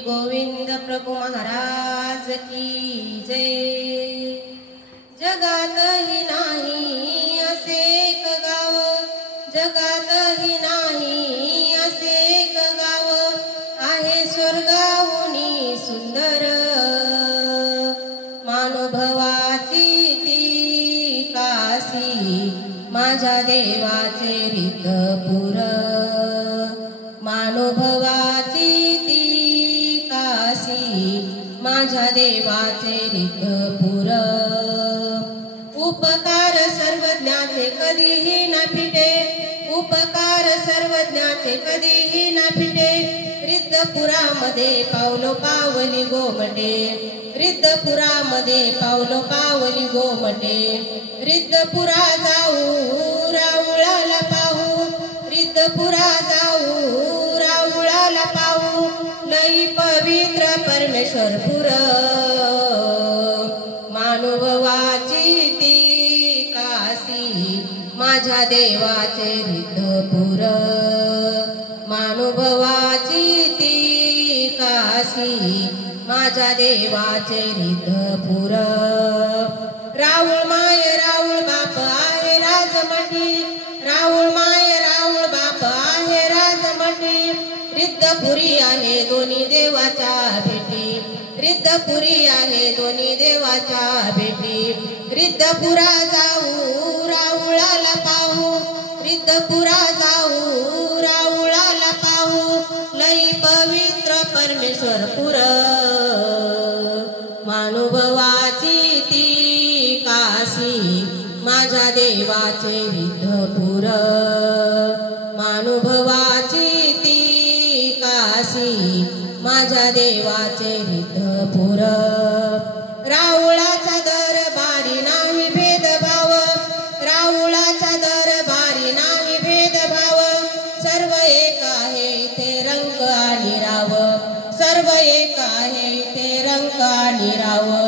गोविंद प्रभु महाराज की जय। जगातही नाही असे एक गाव, जगातही नाही असे एक गाव, आहे स्वर्गाहुनी सुंदर, मानुभवाची ती काशी, माझ्या देवाचे रिद्धपुर, मानुभवाची ती काशी, माझ्या देवाचे रिद्धपुर। उपकार सर्वज्ञाचे कधीही न फिटे, उपकार सर्वज्ञाचे कधीही न फिटे, रिद्धपुरामध्ये पावलो पावली गोमटे, रिद्धपुरामध्ये पावलो पावली गोमटे। रिद्धपुरा जाऊ राऊळाला पाहू, रिद्धपुरा जाऊ राऊळाला पाहू, लई पवित्र परमेश्वरपुर, मानुभवाची ती काशी, माझ्या देवाचे रिद्धपुर, मानुभवाची ती काशी, माझ्या देवाचे रिद्धपुर। राऊळ माय राऊळ बाप आहे राजमठी, राऊळ माय राऊळ बाप आहे राजमठी, रिद्धपुरी आहे दोन्ही देवाच्या भेटी, रिद्धपुरी आहे दोन्ही देवाच्या भेटी। रिद्धपुरा जाऊ राऊळाला पाहू, रिद्धपुरा जाऊ राऊळाला पाहू, लई पवित्र परमेश्वरपुर, मानुभवाची ती काशी, माझ्या देवाचे रिद्धपुर, मानुभवाची ती काशी, माझ्या देवाचे रिद्धपुर। राऊळाचा दरबारी नाही भेदभाव, राऊळाचा दरबारी नाही भेदभाव, सर्व एक आहे ते रंग आणि राव, सर्व एक आहे ते रंग आणि राव।